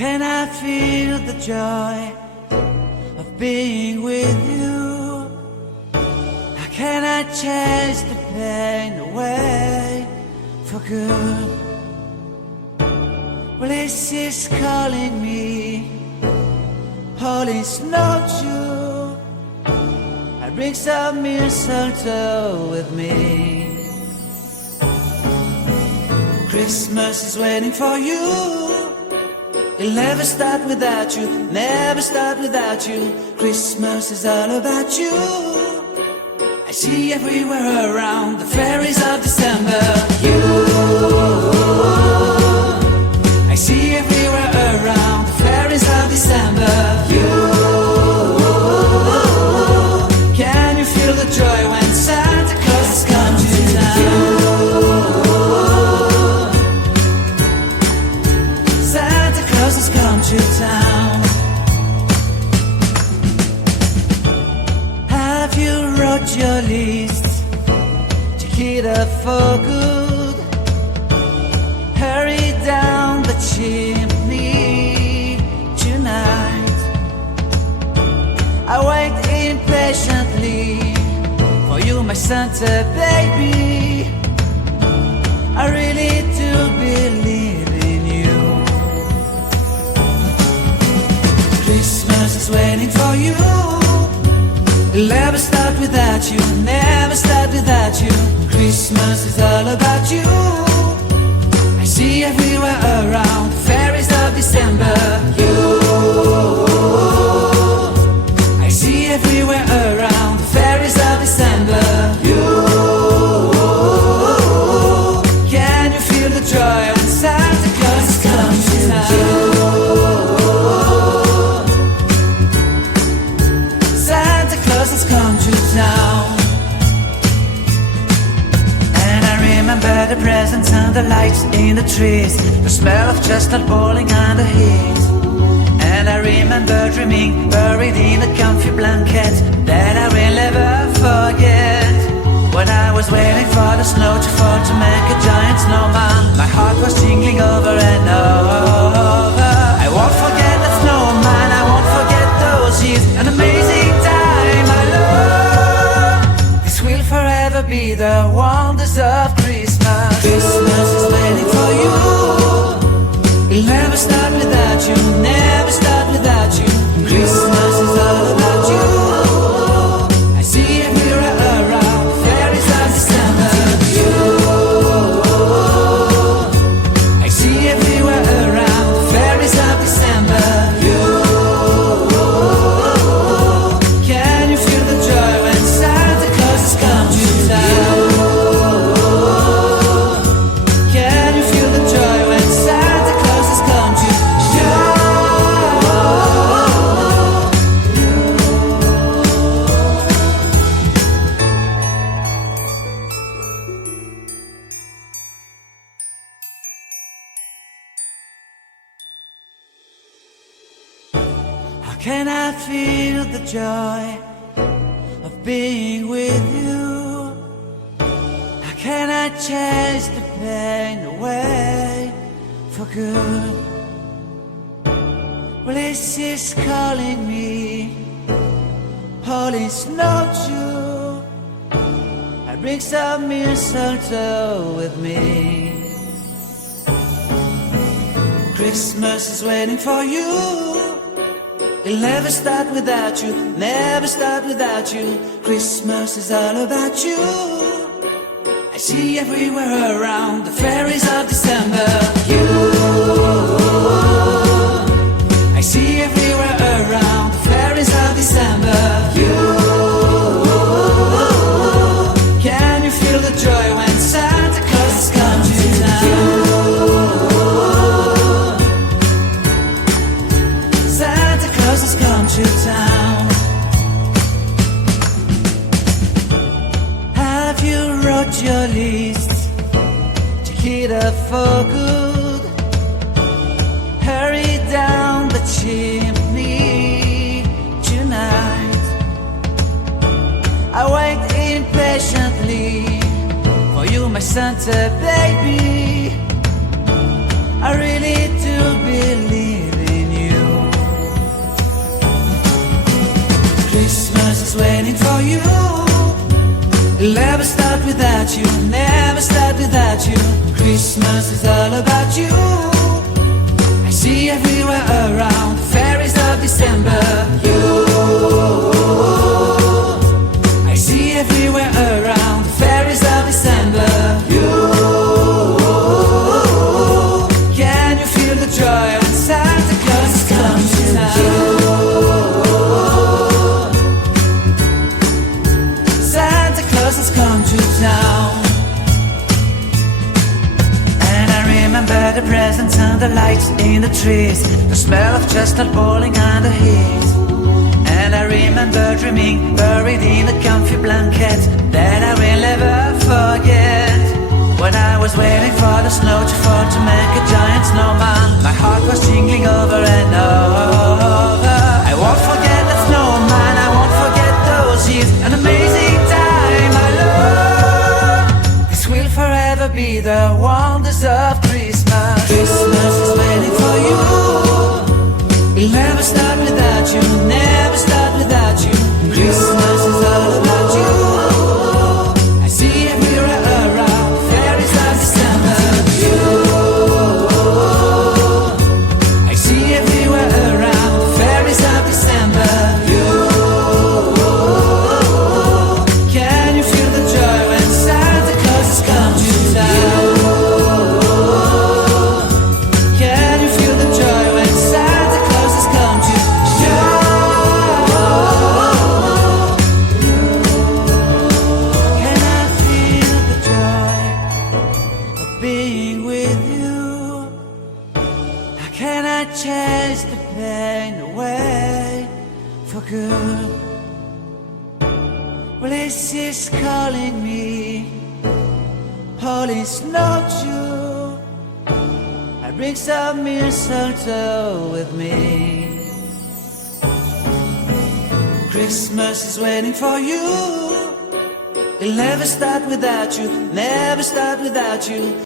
can I feel the joy of being with you? How can I chase the pain away for good? Well, this is calling me, all is not true. I bring some mistletoe with me. Christmas is waiting for you. It'll never start without you, never start without you. Christmas is all about you. I see everywhere around the fairies of December. You, I see everywhere around the fairies of December. You, can you feel the joy when Santa Claus has come to town? Santa Claus has come to town. Have you wrote your list? Check it up for good. Hurry down the chimney tonight. I wait impatiently for you, my Santa baby. I really do believe in you. Christmas is waiting for you. It'll never start without you, never start without you. Christmas is all about you. I see everywhere around the fairies of December. You, I see everywhere around the fairies of December. You, can you feel the joy when Santa Claus has come to town? Santa Claus has come to town. And I remember the presents and the lights in the trees, the smell of chestnut boiling under heat. And I remember dreaming, buried in a comfy blanket that I will never forget. When I was waiting for the snow to fall to make a giant snowman, my heart was jingling over and over. I won't forget that snowman, I won't forget those years, an amazing time I love. This will forever be the wonders of Christmas. Christmas is waiting for you. It'll never start without you, never start without you. Christmas is all about you. I see everywhere around the fairies of December. You, I see everywhere around the fairies of December. You, can you feel the joy when Santa Claus has come to town? Can you feel the joy when Santa Claus has come to town? How can I feel the joy of being with you? How can I chase the pain away for good? Well, this is calling me, all is not true. I bring some mistletoe with me. Christmas is waiting for you. It'll never start without you, never start without you. Christmas is all about you. I see everywhere around the fairies of December. You, I see everywhere around the fairies of December. You, can you feel the joy when Santa Claus has come to town? Santa Claus has come to town. Have you wrote your list? Check it up for good. Hurry down the chimney tonight. I wait impatiently for you, my Santa baby. I really do believe in is waiting for you. It'll never start without you, never start without you. Christmas is all about you. I see everywhere around the fairies of December. You, I see everywhere around the fairies of December. You, can you feel the joy when Santa Claus is coming to town? Santa Claus has come to town. And I remember the presents and the lights in the trees, the smell of chestnut boiling on the heat. And I remember dreaming, buried in a comfy blanket that I will never forget. When I was waiting for the snow to fall to make a giant snowman, my heart was jingling over and over. I won't forget the snowman, I won't forget those years, an amazing time I love. This will forever be the wonders of Christmas. Christmas is waiting for you. It'll never start without you, never start without you. Christmas is all about you. I see everywhere around fairies of December. You, I see everywhere around fairies of December. You, can you feel the joy when Santa Claus has come to town? Can you feel the joy when Santa Claus has come to town? Can I feel the joy of being with you? How can I chase the pain away for good? Well, this is calling me, holy snow Jew. I bring some mistletoe with me. Christmas is waiting for you. It'll never start without you, never start without you.